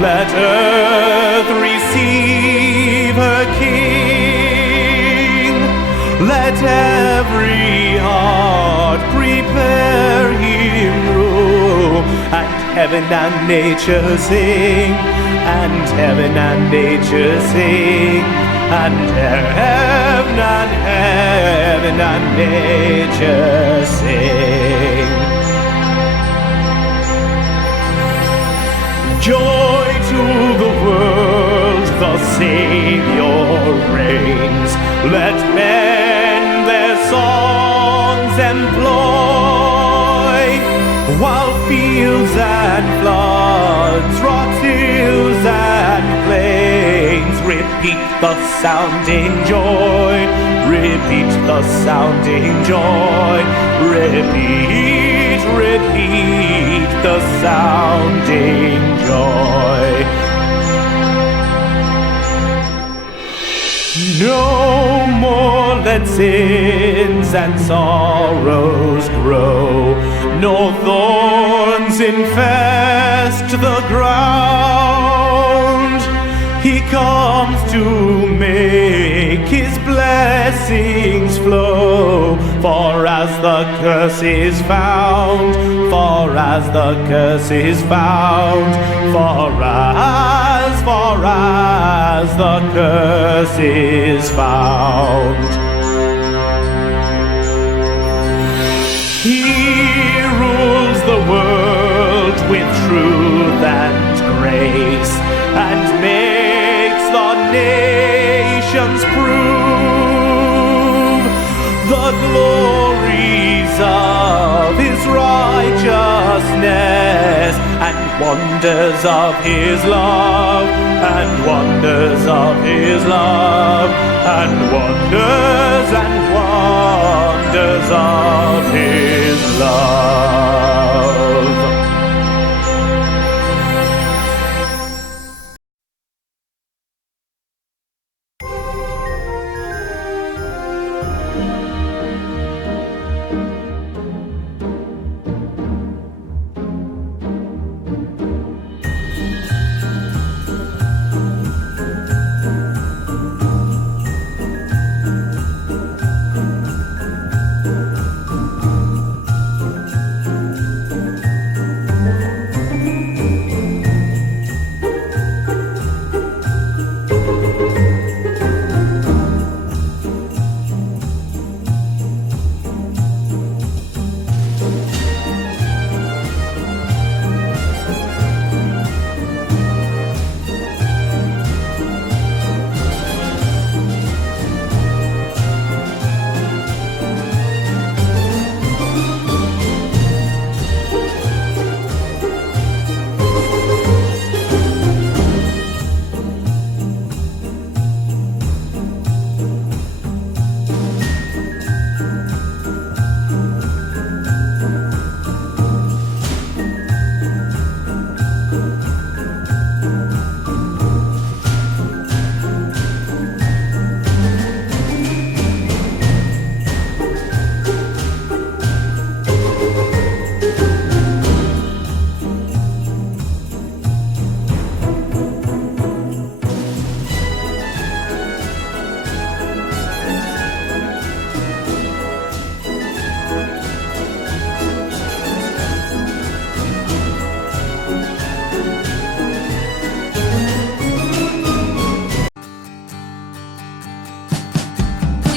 Let earth receive her King. Let every heart prepare him room. And heaven and nature sing, and heaven and nature sing, and heaven and nature sing. Joy to the world, the Savior reigns. Let men their songs employ, while fields and floods, rocks, hills and plains repeat the sounding joy, repeat the sounding joy, repeat, repeat the sounding joy. No more let sins and sorrows grow, nor thorns infest the ground. He comes to make his blessings flow, for as the curse is found, for as the curse is found, for as the curse is found. He rules the world with truth and grace, and makes the nations prove the glories of his righteousness, and wonders of his love, and wonders of his love, and wonders of his love.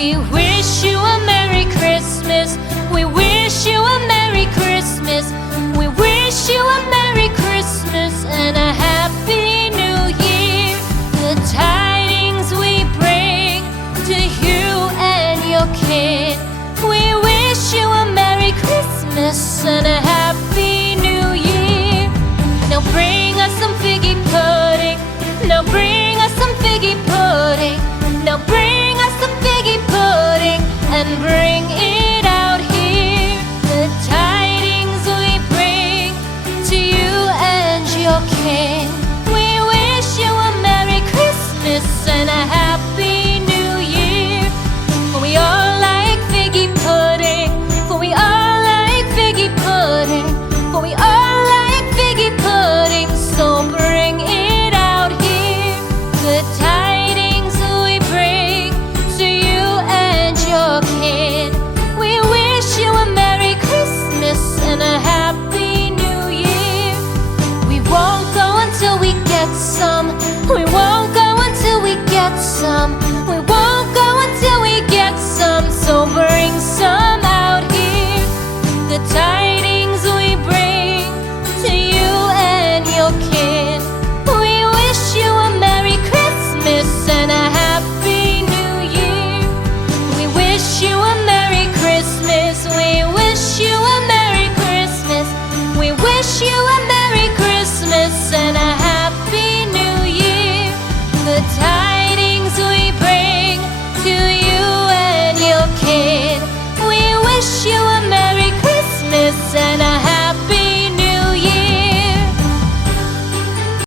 We wish you a Merry Christmas. We wish you a Merry Christmas. We wish you a Merry